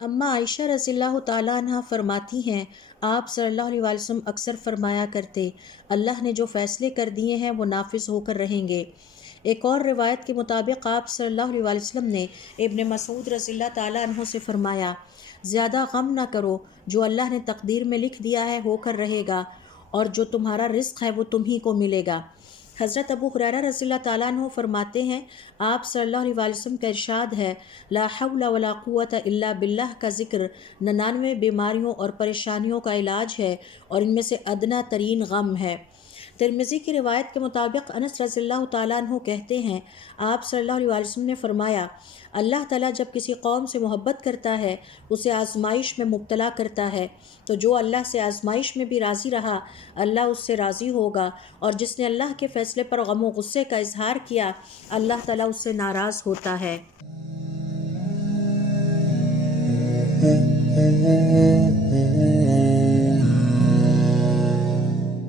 اما عائشہ رضی اللہ تعالیٰ عنہ فرماتی ہیں، آپ صلی اللہ علیہ وسلم اکثر فرمایا کرتے، اللہ نے جو فیصلے کر دیے ہیں وہ نافذ ہو کر رہیں گے۔ ایک اور روایت کے مطابق آپ صلی اللہ علیہ وسلم نے ابن مسعود رضی اللہ تعالیٰ عنہ سے فرمایا، زیادہ غم نہ کرو، جو اللہ نے تقدیر میں لکھ دیا ہے ہو کر رہے گا، اور جو تمہارا رزق ہے وہ تمہیں کو ملے گا۔ حضرت ابو ہریرہ رضی اللہ تعالیٰ عنہ فرماتے ہیں، آپ صلی اللہ علیہ وسلم کا ارشاد ہے، لا حول ولا قوت الا باللہ کا ذکر 99 بیماریوں اور پریشانیوں کا علاج ہے، اور ان میں سے ادنا ترین غم ہے۔ ترمذی کی روایت کے مطابق انس رضی اللہ تعالیٰ عنہ کہتے ہیں، آپ صلی اللہ علیہ وسلم نے فرمایا، اللہ تعالیٰ جب کسی قوم سے محبت کرتا ہے، اسے آزمائش میں مبتلا کرتا ہے، تو جو اللہ سے آزمائش میں بھی راضی رہا، اللہ اس سے راضی ہوگا، اور جس نے اللہ کے فیصلے پر غم و غصے کا اظہار کیا، اللہ تعالیٰ اس سے ناراض ہوتا ہے۔